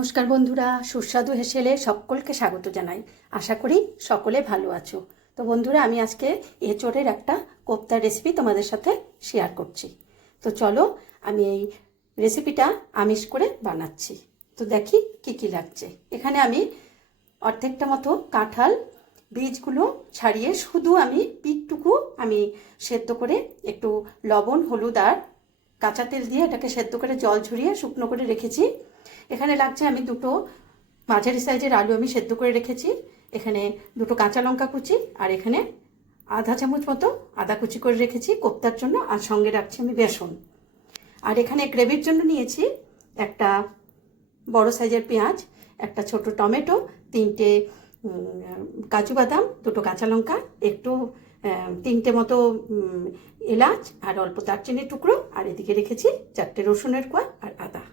নমস্কার বন্ধুরা, সুস্বাদু হেসেলে সকলকে স্বাগত জানাই। আশা করি সকলে ভালো আছো। তো বন্ধুরা, আমি আজকে এঁচোড়ের একটা কোপ্তার রেসিপি তোমাদের সাথে শেয়ার করছি। তো চলো, আমি এই রেসিপিটা আমিষ করে বানাচ্ছি। তো দেখি কি কি লাগছে। এখানে আমি অর্ধেকটা মতো কাঁঠাল বীজগুলো ছাড়িয়ে শুধু আমি পিঠটুকু আমি সেদ্ধ করে একটু লবণ, হলুদ আর কাঁচা তেল দিয়ে এটাকে সেদ্ধ করে জল ঝরিয়ে শুকনো করে রেখেছি। এখানে লাগছে আমি দুটো মাঝারি সাইজের আলু আমি সেদ্ধ করে রেখেছি। এখানে দুটো কাঁচা লঙ্কা কুচি, আর এখানে আধা চামচ মতো আদা কুচি করে রেখেছি কোপ্তার জন্য, আর সঙ্গে রাখছি আমি বেসন। আর এখানে গ্রেভির জন্য নিয়েছি একটা বড় সাইজের পেঁয়াজ, একটা ছোট টমেটো, তিনটে কাজু বাদাম, দুটো কাঁচা লঙ্কা, একটু তিনটে মতো এলাচ, আর অল্প দারচিনির টুকরো, আর এদিকে রেখেছি চারটে রসুনের কোয়া আর আদা।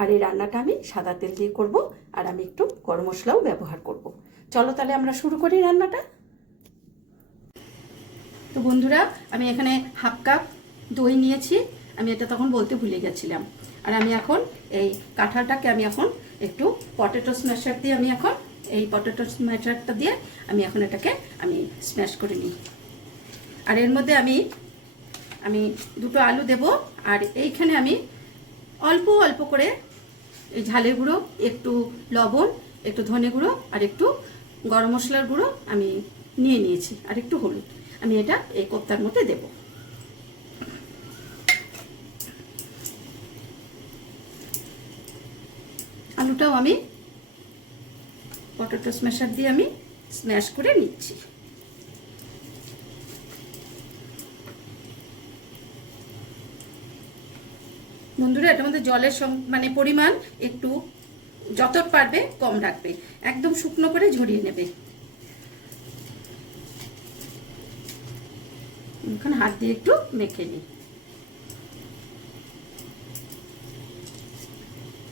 আর এই রান্নাটা আমি সাদা তেল দিয়ে করব, আর আমি একটু গরম মশলাও ব্যবহার করব। চলো তাহলে আমরা শুরু করি রান্নাটা। তো বন্ধুরা, আমি এখানে হাফ কাপ দই নিয়েছি, আমি এটা তখন বলতে ভুলে গেছিলাম। আর আমি এখন এই কাঁঠালটাকে আমি এখন একটু পটেটো স্ম্যাশার দিয়ে আমি এখন এই পটেটো স্ম্যাশারটা দিয়ে আমি এখন এটাকে আমি স্ম্যাশ করে নিই। আর এর মধ্যে আমি দুটো আলু দেব, আর এইখানে আমি অল্প অল্প করে এই ঝালের গুঁড়ো, একটু লবণ, একটু ধনে গুঁড়ো, আর একটু গরম মশলার গুঁড়ো আমি নিয়ে নিয়েছি, আর একটু হলুদ আমি এটা এই কোপ্তার মধ্যে দেব। আলুটাও আমি পটেটো স্ম্যাশার দিয়ে আমি স্ম্যাশ করে নিচ্ছি। বন্ধুরা, এটার মধ্যে জলের মানে পরিমাণ একটু যত পারবে কম রাখবে, একদম শুকনো করে ঝরিয়ে নেবে। এখন হাত দিয়ে একটু মেখে নিই,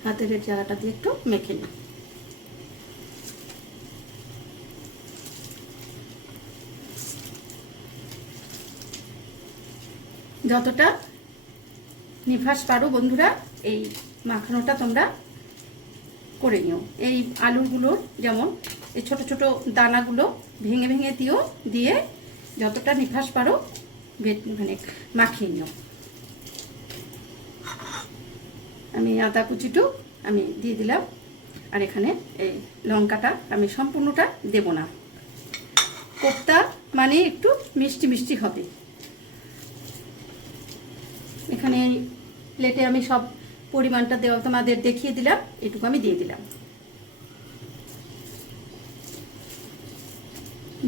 হাতের জায়গাটা দিয়ে একটু মেখে নিই। যতটা নিভাস পারো বন্ধুরা এই মাখানোটা তোমরা করে নিও। এই আলুগুলোর যেমন এই ছোট ছোট দানাগুলো ভেঙে ভেঙে দিয়ে যতটা নিভাস পারো মানে মাখিয়ে নিও। আমি আদা কুচিটু আমি দিয়ে দিলাম, আর এখানে এই লঙ্কাটা আমি সম্পূর্ণটা দেব না। কোপ্তা মানে একটু মিষ্টি মিষ্টি হবে। এখানে এই প্লেটে আমি সব পরিমাণটা দেওয়া তোমাদের দেখিয়ে দিলাম, এটুকু আমি দিয়ে দিলাম।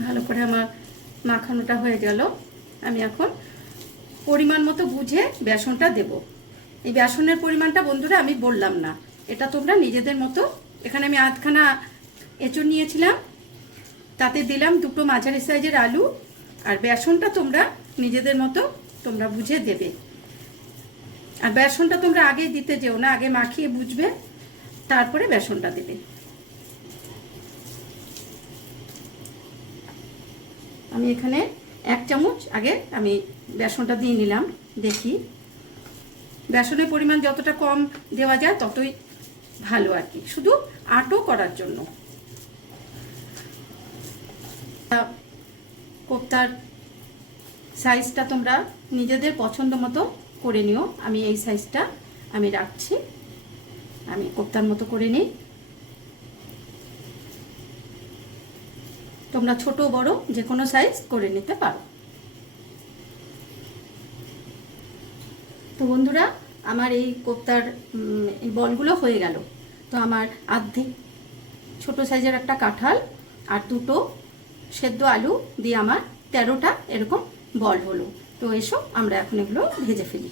ভালো করে আমার মাখানোটা হয়ে গেল। আমি এখন পরিমাণ মতো বুঝে বেসনটা দেব। এই বেসনের পরিমাণটা বন্ধুরা আমি বললাম না, এটা তোমরা নিজেদের মতো। এখানে আমি আধখানা এঁচোড় নিয়েছিলাম, তাতে দিলাম দুটো মাঝারি সাইজের আলু, আর বেসনটা তোমরা নিজেদের মতো তোমরা বুঝে দেবে। আর বেসনটা তোমরা আগে দিতে যেও না, আগে মাখিয়ে বুঝবে, তারপরে বেসনটা দেবে। আমি এখানে 1 চামচ আগে আমি বেসনটা দিয়ে নিলাম। দেখি বেসনের পরিমাণ যতটা কম দেওয়া যায় ততই ভালো আর কি, শুধু আটো করার জন্য। কোপ্তার সাইজটা তোমরা নিজেদের পছন্দ মতো করে নিও। আমি এই সাইজটা আমি রাখছি, আমি কোপ্তার মতো করে নিই। তোমরা ছোট বড় যে কোনো সাইজ করে নিতে পারো। তো বন্ধুরা, আমার এই কোপ্তার এই বলগুলো হয়ে গেল। তো আমার অর্ধেক ছোট সাইজের একটা কাঁঠাল আর দুটো সেদ্ধ আলু দিয়ে আমার 13টা এরকম বল হলো। তো এসো আমরা এখন এগুলো ভেজে ফেলি।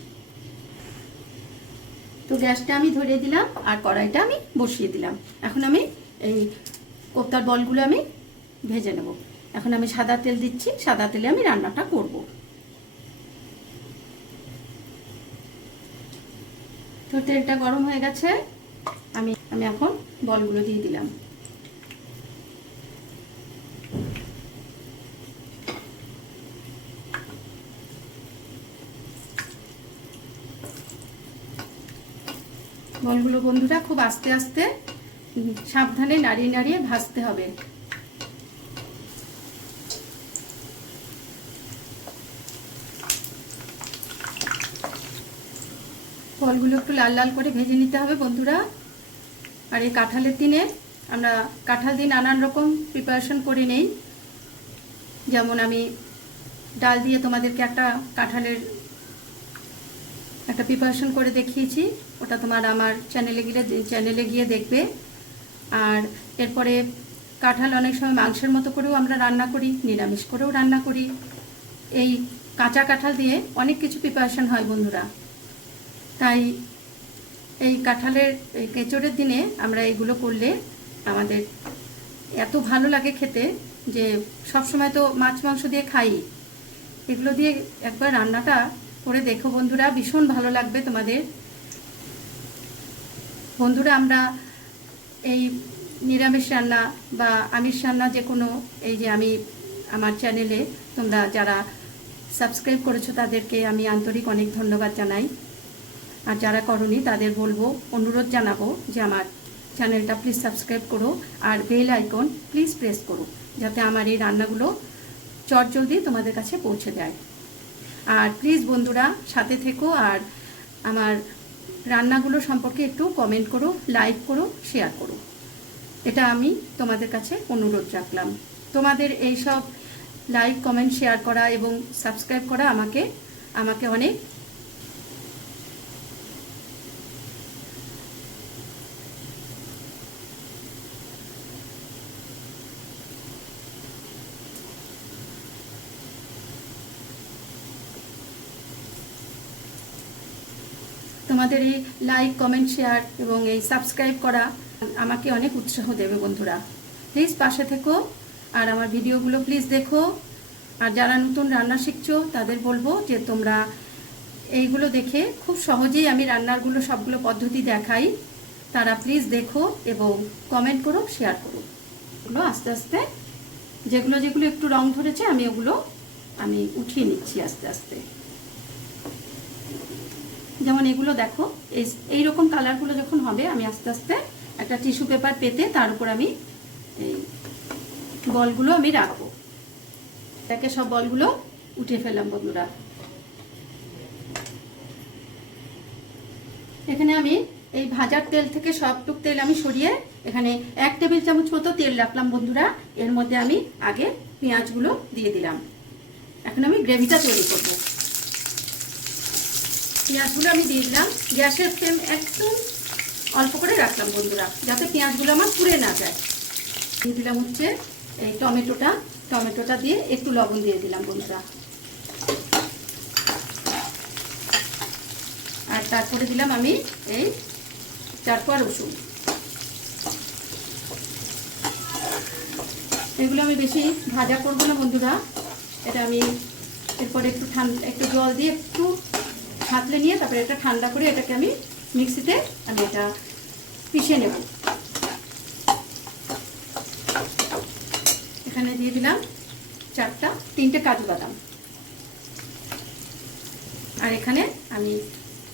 তো গ্যাসটা আমি ধরিয়ে দিলাম, আর কড়াইটা আমি বসিয়ে দিলাম। এখন আমি এই কোপ্তার বলগুলো আমি ভেজে নেব। এখন আমি সাদা তেল দিচ্ছি, সাদা তেলে আমি রান্নাটা করব। তো তেলটা গরম হয়ে গেছে, আমি এখন বলগুলো দিয়ে দিলাম। বলগুলো বন্ধুরা খুব আস্তে আস্তে সাবধানে নাড়িয়ে নাড়িয়ে ভাজতে হবে। বলগুলো একটু লাল লাল করে ভেজে নিতে হবে বন্ধুরা। আর এই কাঁঠালের দিনে আমরা কাঁঠাল দিয়ে নানান রকম প্রিপারেশন করে নেই। যেমন আমি ডাল দিয়ে তোমাদেরকে একটা কাঁঠালের একটা প্রিপারেশন করে দেখিয়েছি, ওটা তোমার আমার চ্যানেলে গিয়ে দেখবে। আর এরপরে কাঁঠাল অনেক সময় মাংসের মতো করেও আমরা রান্না করি, নিরামিষ করেও রান্না করি। এই কাঁচা কাঁঠাল দিয়ে অনেক কিছু প্রিপারেশন হয় বন্ধুরা। তাই এই কাঁঠালের এই কেঁচোড়ের দিনে আমরা এইগুলো করলে আমাদের এত ভালো লাগে খেতে, যে সব সময় তো মাছ মাংস দিয়ে খাই, এগুলো দিয়ে একবার রান্নাটা করে দেখো বন্ধুরা, ভীষণ ভালো লাগবে তোমাদের। বন্ধুরা আমরা এই নিরামিষ রান্না বা আমিষ রান্না যে কোনো, এই যে আমি আমার চ্যানেলে তোমরা যারা সাবস্ক্রাইব করেছো তাদেরকে আমি আন্তরিক অনেক ধন্যবাদ জানাই। আর যারা করনি তাদের বলবো, অনুরোধ জানাবো যে আমার চ্যানেলটা প্লিজ সাবস্ক্রাইব করো আর বেল আইকন প্লিজ প্রেস করো, যাতে আমার এই রান্নাগুলো চটজলদি তোমাদের কাছে পৌঁছে যায়। আর প্লিজ বন্ধুরা সাথে থেকো, আর আমার রান্নাগুলো সম্পর্কে একটু কমেন্ট করো, লাইক করো, শেয়ার করো। এটা আমি তোমাদের কাছে অনুরোধ রাখলাম। তোমাদের এই সব লাইক, কমেন্ট, শেয়ার করা এবং সাবস্ক্রাইব করা আমাকে অনেক তোমাদের এই লাইক, কমেন্ট, শেয়ার এবং এই সাবস্ক্রাইব করা আমাকে অনেক উৎসাহ দেবে বন্ধুরা। প্লিজ পাশে থেকো আর আমার ভিডিওগুলো প্লিজ দেখো। আর যারা নতুন রান্না শিখছো তাদের বলবো যে তোমরা এইগুলো দেখে খুব সহজেই আমি রান্নারগুলো সবগুলো পদ্ধতি দেখাই, তারা প্লিজ দেখো এবং কমেন্ট করো, শেয়ার করো। এগুলো আস্তে আস্তে যেগুলো একটু রং ধরেছে আমি উঠিয়ে নিচ্ছি আস্তে আস্তে। যেমন এগুলো দেখো, এইরকম কালারগুলো যখন হবে আমি আস্তে আস্তে একটা টিস্যু পেপার পেতে তার উপর আমি এই বলগুলো আমি রাখবো। এটাকে সব বলগুলো উঠিয়ে ফেললাম বন্ধুরা। এখানে আমি এই ভাজার তেল থেকে সবটুক তেল আমি সরিয়ে এখানে 1 টেবিল চামচ মতো তেল রাখলাম বন্ধুরা। এর মধ্যে আমি আগে পেঁয়াজগুলো দিয়ে দিলাম। এখন আমি গ্রেভিটা তৈরি করবো। পেঁয়াজগুলো আমি দিয়ে দিলাম। গ্যাসের ফ্লেম একদম অল্প করে রাখলাম বন্ধুরা, যাতে পেঁয়াজগুলো আমার পুড়ে না যায়। দিয়ে দিলাম হচ্ছে এই টমেটোটা দিয়ে একটু লবণ দিয়ে দিলাম বন্ধুরা। আর তারপরে দিলাম আমি এই 4 কোয়া রসুন। এগুলো আমি বেশি ভাজা করবো না বন্ধুরা। এটা আমি এরপরে একটু জল দিয়ে একটু ছাঁকলে নিয়ে তারপরে এটা ঠান্ডা করে এটাকে আমি মিক্সিতে এটা পিষে নেব। এখানে দিয়ে দিলাম 3টে কাজু বাদাম। আর এখানে আমি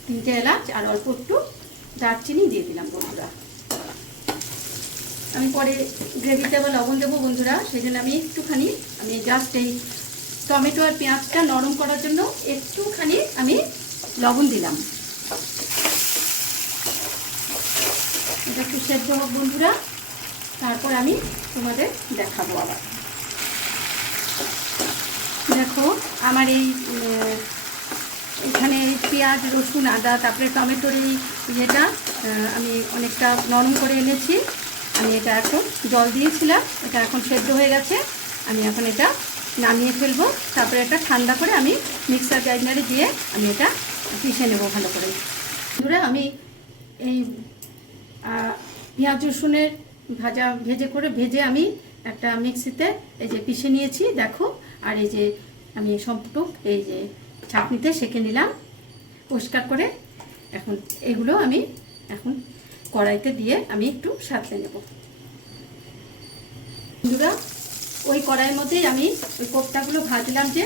3টে এলাচ আর অল্প একটু দারচিনি দিয়ে দিলাম বন্ধুরা। আমি পরে গ্রেভিতে আবার লবণ দেবো বন্ধুরা, সেই জন্য আমি একটুখানি জাস্ট এই টমেটো আর পেঁয়াজটা নরম করার জন্য একটুখানি আমি লবণ দিলাম। এটা একটু সেদ্ধ হোক বন্ধুরা, তারপর আমি তোমাদের দেখাবো। আবার দেখো আমার এখানে পেঁয়াজ, রসুন, আদা, তারপরে টমেটোর এই আমি অনেকটা নরম করে এনেছি। আমি এটা এখন জল দিয়েছিলাম, এটা এখন সেদ্ধ হয়ে গেছে। আমি এখন এটা নামিয়ে ফেলবো। তারপরে এটা ঠান্ডা করে আমি মিক্সার গ্রাইন্ডারে দিয়ে আমি এটা পিষে নেব ভালো করে। বন্ধুরা আমি এই পেঁয়াজ রসুনের ভেজে আমি একটা মিক্সিতে এই যে পিষে নিয়েছি দেখো। আর এই যে আমি সম্পূর্ণ এই যে ছাঁকনিতে সেঁকে নিলাম পরিষ্কার করে। এখন এগুলো আমি এখন কড়াইতে দিয়ে আমি একটু সাঁতলে নেব বন্ধুরা। ওই কড়াইয়ের মধ্যেই আমি ওই কোপ্তাগুলো ভাজলাম, যে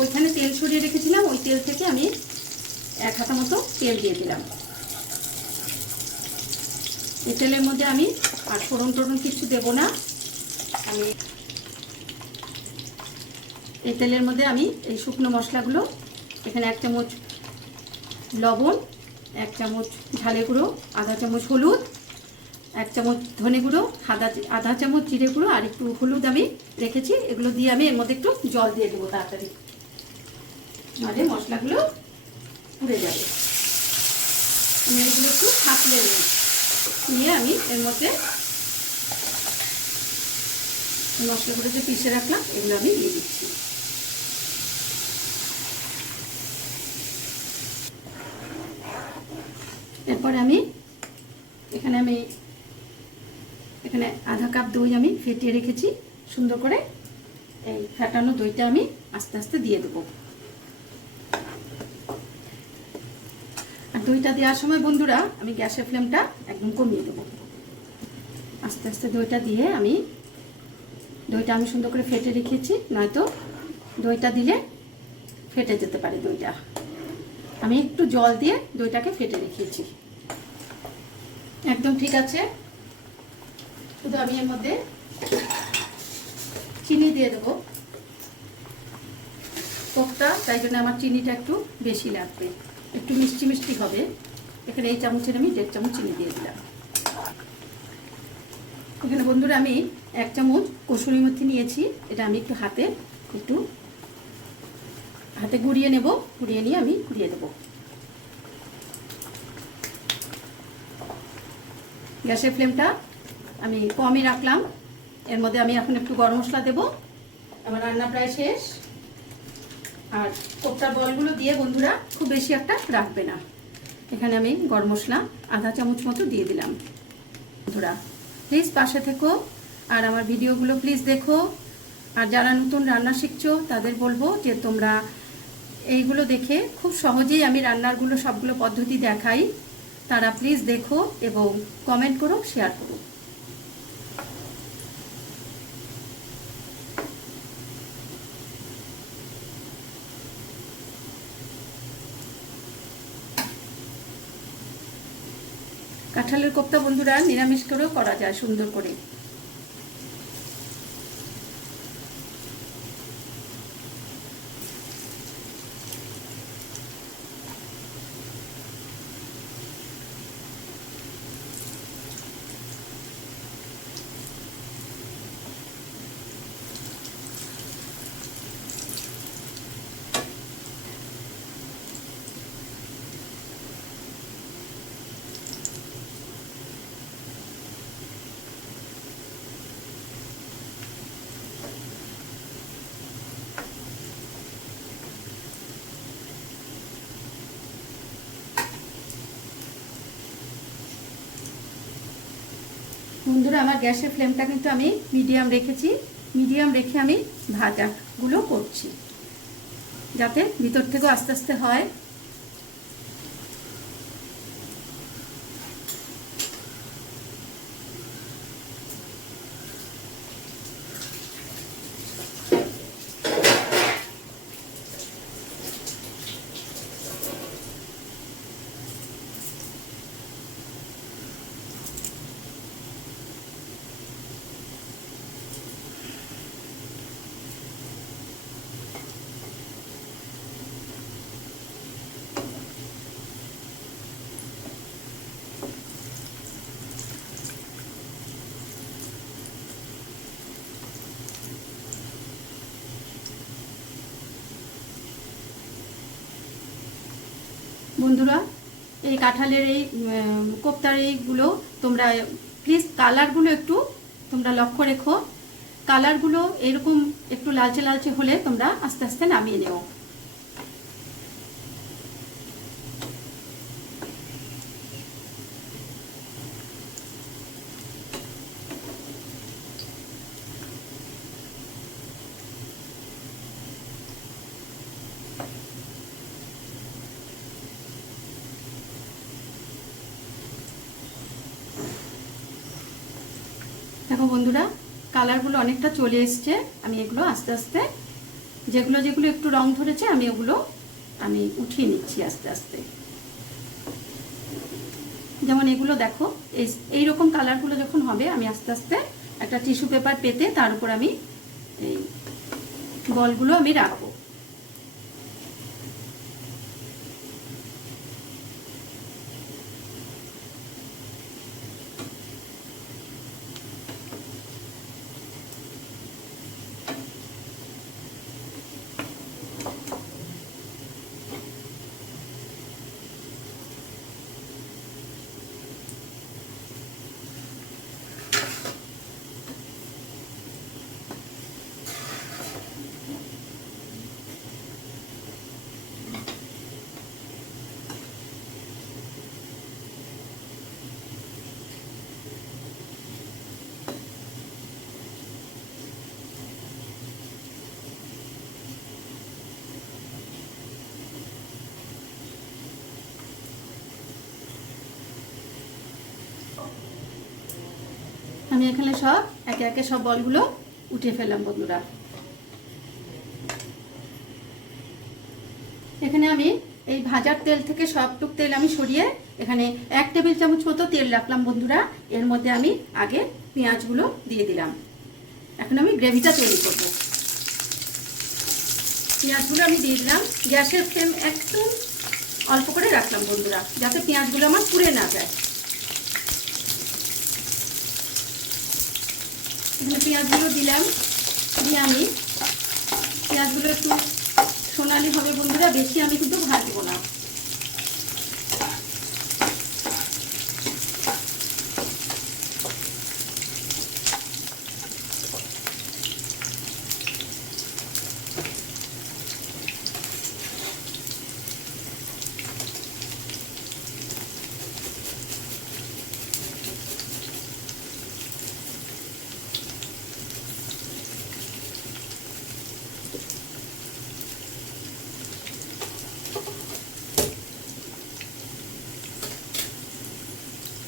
ওইখানে তেল সরিয়ে রেখেছিলাম, ওই তেল থেকে আমি 1 হাতা মতো তেল দিয়ে দিলাম। এই তেলের মধ্যে আমি আর ফোড়ন টোড়ন কিছু দেবো না। আমি এই তেলের মধ্যে আমি এই শুকনো মশলাগুলো, এখানে 1 চামচ লবণ, 1 চামচ ঝালে গুঁড়ো, আধা চামচ হলুদ, 1 চামচ ধনে গুঁড়ো, আধা চামচ জিরে গুঁড়ো আর একটু হলুদ আমি রেখেছি। এগুলো দিয়ে আমি এর মধ্যে একটু জল দিয়ে দেবো তাড়াতাড়ি, নাহলে মশলাগুলো পুড়ে যাবে। আমি এগুলো একটু থাকলে নিয়ে আমি এর মধ্যে মশলাগুলো যে পিষে রাখলাম এগুলো আমি দিয়ে দিচ্ছি। এরপরে আমি এখানে আধা কাপ দই আমি ফেটিয়ে রেখেছি সুন্দর করে। এই ফেটানো দইটা আমি আস্তে আস্তে দিয়ে দেবো। আর দইটা দেওয়ার সময় বন্ধুরা আমি গ্যাসের ফ্লেমটা একদম কমিয়ে দেবো। আস্তে আস্তে দইটা দিয়ে দইটা আমি সুন্দর করে ফেটে রেখেছি, নয়তো দইটা দিলে ফেটে যেতে পারে দইটা। আমি একটু জল দিয়ে দইটাকে ফেটে রেখেছি। একদম ঠিক আছে। শুধু আমি এর মধ্যে চিনি দিয়ে দেবো কোপ্তা, তাই জন্য আমার চিনিটা একটু বেশি লাগবে, একটু মিষ্টি মিষ্টি হবে। এখানে এই চামচের আমি 1.5 চামচ চিনি দিয়ে দিলাম। এখানে বন্ধুরা আমি 1 চামচ কসুরি মেথি নিয়েছি, এটা আমি একটু হাতে গুঁড়িয়ে নেব। গুঁড়িয়ে নিয়ে আমি গুঁড়িয়ে দেবো। গ্যাসের ফ্লেমটা আমি কমই রাখলাম। এর মধ্যে আমি এখন একটু গরম মশলা দেবো। আমার রান্না প্রায় শেষ। আর কোপ্তার বলগুলো দিয়ে বন্ধুরা খুব বেশি একটা রাখবে না। এখানে আমি গরম মশলা আধা চামচ মতো দিয়ে দিলাম। বন্ধুরা প্লিজ পাশে থেকো আর আমার ভিডিওগুলো প্লিজ দেখো। আর যারা নতুন রান্না শিখছো তাদের বলবো যে তোমরা এইগুলো দেখে খুব সহজেই আমি রান্নারগুলো সবগুলো পদ্ধতি দেখাই, তারা প্লিজ দেখো এবং কমেন্ট করো, শেয়ার করো। কাঁঠালের কোপ্তা বন্ধুরা নিরামিষ করেও করা যায় সুন্দর করে। বন্ধুরা আমার গ্যাসের ফ্লেমটা কিন্তু আমি মিডিয়াম রেখেছি। মিডিয়াম রেখে আমি ভাজাগুলো করছি, যাতে ভিতর থেকেও আস্তে আস্তে হয়। বন্ধুরা এই কাঁঠালের এই কোপ্তার এইগুলো তোমরা প্লিজ কালারগুলো একটু তোমরা লক্ষ্য রেখো। কালারগুলো এরকম একটু লালচে লালচে হলে তোমরা আস্তে আস্তে নামিয়ে নেও। দেখো বন্ধুরা কালারগুলো অনেকটা চলে এসছে। আমি এগুলো আস্তে আস্তে যেগুলো যেগুলো একটু রং ধরেছে আমি ওগুলো উঠিয়ে নিচ্ছি আস্তে আস্তে। যেমন এগুলো দেখো, এই রকম কালারগুলো যখন হবে আমি আস্তে আস্তে একটা টিস্যু পেপার পেতে তার উপর আমি এই বলগুলো আমি রাখবো। আমি এখানে সব একে একে সব বলগুলো উঠিয়ে ফেললাম বন্ধুরা। এখানে আমি এই ভাজার তেল থেকে সবটুক তেল আমি সরিয়ে এখানে 1 টেবিল চামচ মতো তেল রাখলাম বন্ধুরা। এর মধ্যে আমি আগে পেঁয়াজগুলো দিয়ে দিলাম। এখন আমি গ্রেভিটা তৈরি করব। পেঁয়াজগুলো আমি দিয়ে দিলাম। গ্যাসের ফ্লেম একদম অল্প করে রাখলাম বন্ধুরা, যাতে পেঁয়াজগুলো আমার পুড়ে না যায়। এখানে পেঁয়াজগুলো দিলাম, দিয়ে আমি পেঁয়াজগুলো একটু সোনালি হবে বন্ধুরা, বেশি আমি কিন্তু ভাজবো না।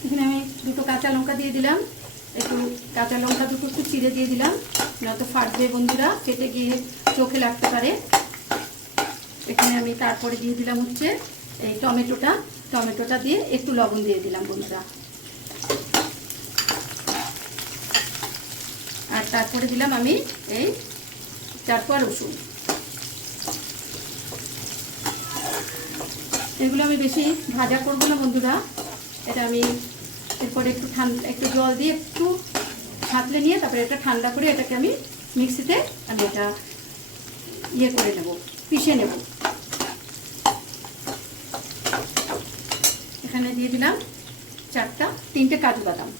এখানে আমি দুটো কাঁচা লঙ্কা দিয়ে দিলাম, একটু কাঁচা লঙ্কা দুটো একটু চিড়ে দিয়ে দিলাম, নয়তো ফাটবে বন্ধুরা, কেটে গিয়ে চোখে লাগতে পারে। এখানে আমি তারপরে দিয়ে দিলাম হচ্ছে এই টমেটোটা দিয়ে একটু লবণ দিয়ে দিলাম বন্ধুরা। আর তারপরে দিলাম আমি এই 4 কোয়া রসুন। এগুলো আমি বেশি ভাজা করবো না বন্ধুরা, এটা আমি এরপরে একটু জল দিয়ে একটু ছাঁকলে নিয়ে তারপরে এটা ঠান্ডা করে এটাকে আমি মিক্সিতে আমি এটা ইয়ে করে নেব, পিষে নেব। এখানে দিয়ে দিলাম 3টে কাজু বাদাম,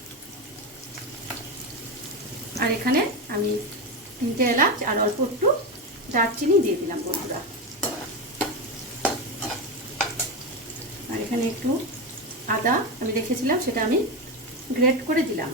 আর এখানে আমি 3টে এলাচ আর অল্প একটু দারচিনি দিয়ে দিলাম বন্ধুরা। আর এখানে একটু আদা আমি রেখেছিলাম, সেটা আমি গ্রেট করে দিলাম।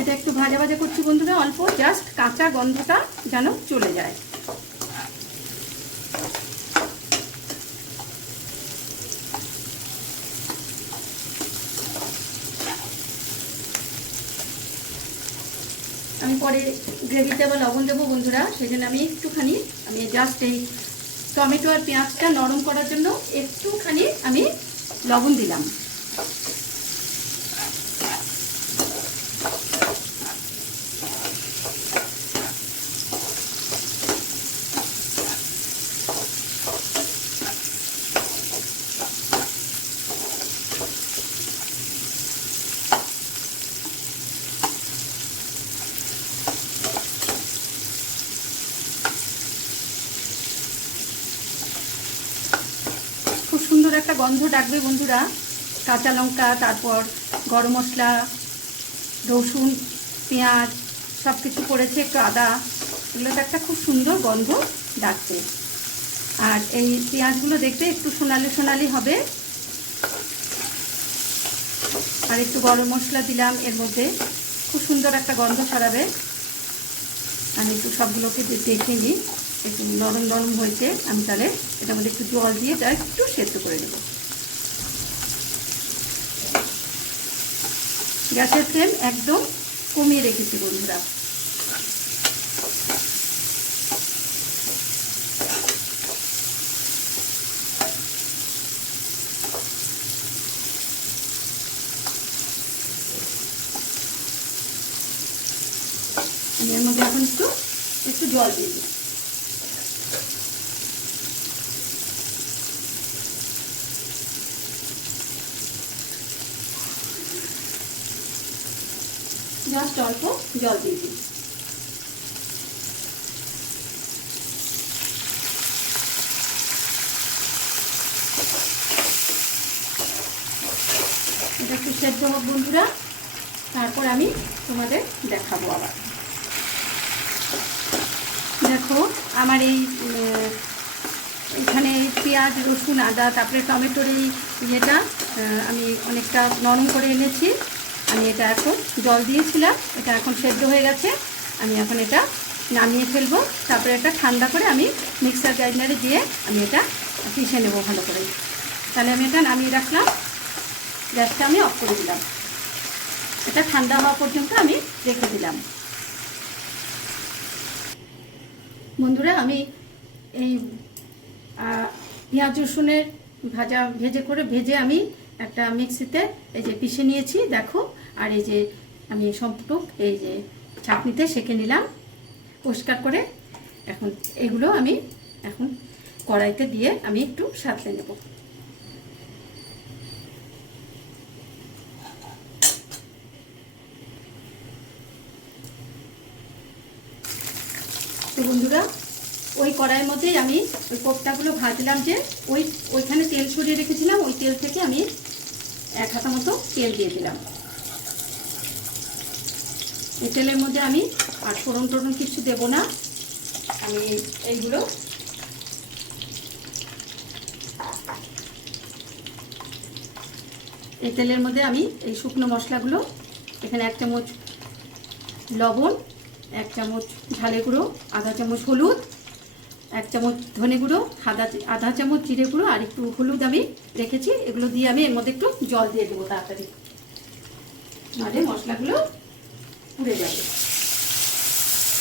এটা একটু ভাজা ভাজা করছি বন্ধুরা, অল্প জাস্ট কাঁচা গন্ধটা যেন চলে যায়। আমি পরে গ্রেভিতে আবার লবণ দেবো বন্ধুরা, সেই জন্য আমি একটুখানি জাস্ট এই টমেটো আর পেঁয়াজটা নরম করার জন্য একটুখানি আমি লবণ দিলাম। সুন্দর একটা গন্ধ ডাকবে বন্ধুরা, কাঁচা লঙ্কা, তারপর গরম মশলা, রসুন পেঁয়াজ সব কিছু পড়েছে, একটু আদা, এগুলোতে একটা খুব সুন্দর গন্ধ ডাকছে। আর এই পেঁয়াজগুলো দেখতে একটু সোনালি সোনালি হবে। আর একটু গরম মশলা দিলাম এর মধ্যে, খুব সুন্দর একটা গন্ধ ছড়াবে। আমি একটু সবগুলোকে দেখে নিই একটু নরম নরম হয়েছে, আমি তাহলে এটার মধ্যে একটু জল দিয়ে এটা একটু সেদ্ধ করে দেব। গ্যাসের ফ্লেম একদম কমিয়ে রেখেছি বন্ধুরা। আমি এর মধ্যে এখন একটু জল দিয়ে দিই। জাস্ট অল্প জল দিয়ে দিই। এটা একটু সেদ্ধ হোক বন্ধুরা, তারপর আমি তোমাদের দেখাবো আবার। দেখো আমার এখানে পেঁয়াজ, রসুন, আদা, তারপরে টমেটোর এই ইয়েটা আমি অনেকটা নরম করে এনেছি। আমি এটা এখন জল দিয়েছিলাম, এটা এখন সেদ্ধ হয়ে গেছে। আমি এখন এটা নামিয়ে ফেলবো, তারপরে এটা ঠান্ডা করে আমি মিক্সার গ্রাইন্ডারে দিয়ে আমি এটা পিষে নেবো ভালো করে। তাহলে আমি এটা নামিয়ে রাখলাম, গ্যাসটা আমি অফ করে দিলাম। এটা ঠান্ডা হওয়া পর্যন্ত আমি রেখে দিলাম। বন্ধুরা আমি এই পেঁয়াজ রসুনের ভেজে আমি একটা মিক্সিতে এই যে পিষে নিয়েছি দেখো। আর এই যে আমি সম্পূর্ণ এই যে চাটনিতে সেঁকে নিলাম পরিষ্কার করে। এখন এগুলো আমি এখন কড়াইতে দিয়ে আমি একটু সাঁতলে নেব। তো বন্ধুরা ওই কড়াইয়ের মধ্যেই আমি ওই কোপ্তাগুলো ভাজলাম, যে ওইখানে তেল সরিয়ে রেখেছিলাম, ওই তেল থেকে আমি 1 হাতা মতো তেল দিয়ে দিলাম। এই তেলের মধ্যে আমি আর ফোড়ন টোড়ন কিছু দেব না। আমি এইগুলো এই তেলের মধ্যে আমি এই শুকনো মশলাগুলো, এখানে 1 চামচ লবণ, 1 চামচ ঝালের গুঁড়ো, আধা চামচ হলুদ, 1 চামচ ধনে গুঁড়ো, আধা চামচ জিরে গুঁড়ো আর একটু হলুদ আমি রেখেছি। এগুলো দিয়ে আমি এর মধ্যে একটু জল দিয়ে দেবো তাড়াতাড়ি, নাহলে মশলাগুলো পুড়ে যাবে।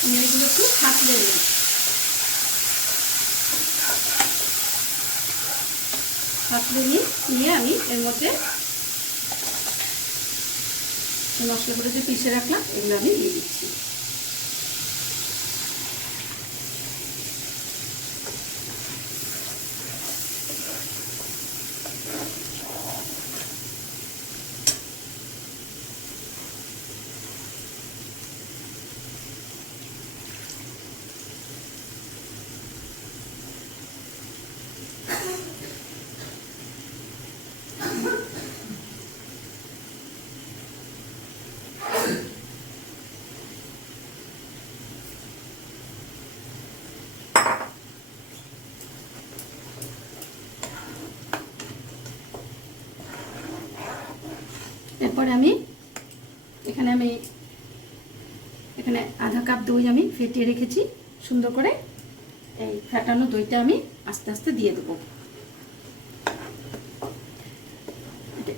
আমি এগুলো একটু সাঁতলে নিই। সাঁতলে নিয়ে আমি এর মধ্যে মশলাগুলো যে পিষে রাখলাম এগুলো আমি দিয়ে দিচ্ছি। এরপরে আমি এখানে আধা কাপ দই আমি ফেটিয়ে রেখেছি সুন্দর করে। এই ফেটানো দইটা আমি আস্তে আস্তে দিয়ে দেবো।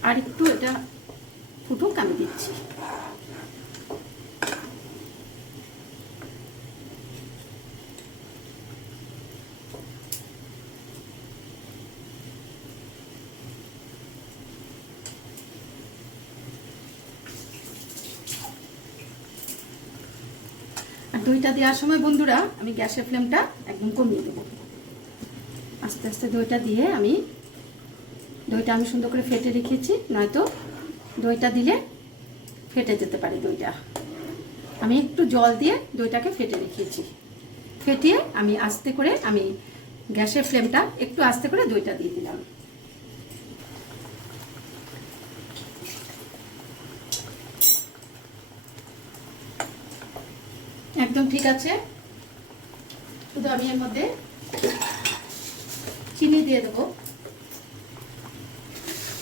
আর একটু এটা ফুটুক, আমি দিচ্ছি। আর দইটা দেওয়ার সময় বন্ধুরা আমি গ্যাসের ফ্লেমটা একদম কমিয়ে দেবো। আস্তে আস্তে দইটা দিয়ে দইটা আমি সুন্দর করে ফেটে রেখেছি, নয়তো দইটা দিলে ফেটে যেতে পারে দইটা। আমি একটু জল দিয়ে দইটাকে ফেটে রেখেছি। ফেটিয়ে আমি আস্তে করে আমি গ্যাসের ফ্লেমটা একটু আস্তে করে দইটা দিয়ে দিলাম। একদম ঠিক আছে। শুধু আমি এর মধ্যে চিনি দিয়ে দেবো,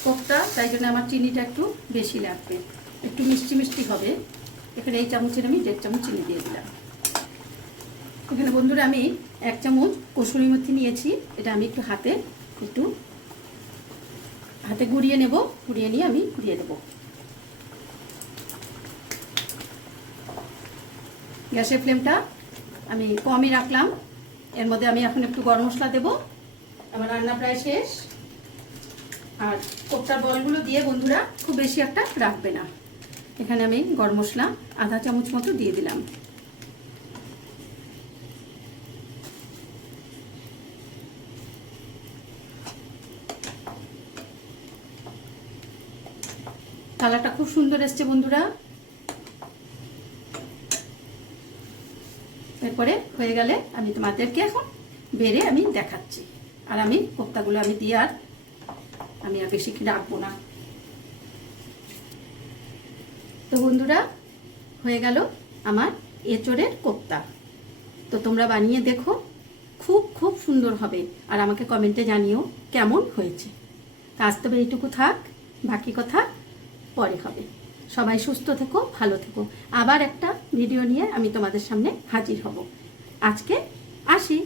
কোপ্তা তাই জন্য আমার চিনিটা একটু বেশি লাগবে, একটু মিষ্টি মিষ্টি হবে। এখানে এই চামচের আমি 1.5 চামচ চিনি দিয়ে দিলাম। এখানে বন্ধুরা আমি 1 চামচ কসুরি মেথি নিয়েছি, এটা আমি একটু হাতে গুঁড়িয়ে নেব, গুঁড়িয়ে নিয়ে আমি দিয়ে দেবো। গ্যাসের ফ্লেমটা আমি কমই রাখলাম। এর মধ্যে আমি এখন একটু গরম মশলা দেবো। আমার রান্না প্রায় শেষ। আর কোপ্তার বলগুলো দিয়ে বন্ধুরা খুব বেশি একটা রাখবে না। এখানে আমি গরম মশলা আধা চামচ মতো দিয়ে দিলাম। কালারটা খুব সুন্দর এসছে বন্ধুরা। এরপরে হয়ে গেলে আমি তোমাদেরকে এখন বেড়ে আমি দেখাচ্ছি। আর আমি কোপ্তাগুলো আমি দিয়ে আমি আর বেশি রাখবো না। তো বন্ধুরা হয়ে গেল আমার এঁচোড়ের কোপ্তা। তো তোমরা বানিয়ে দেখো, খুব খুব সুন্দর হবে। আর আমাকে কমেন্টে জানিও কেমন হয়েছে। তা আজ তবে এইটুকু থাক, বাকি কথা পরে হবে। সবাই সুস্থ থেকো, ভালো থেকো। আবার একটা ভিডিও নিয়ে আমি তোমাদের সামনে হাজির হব। আজকে আসি।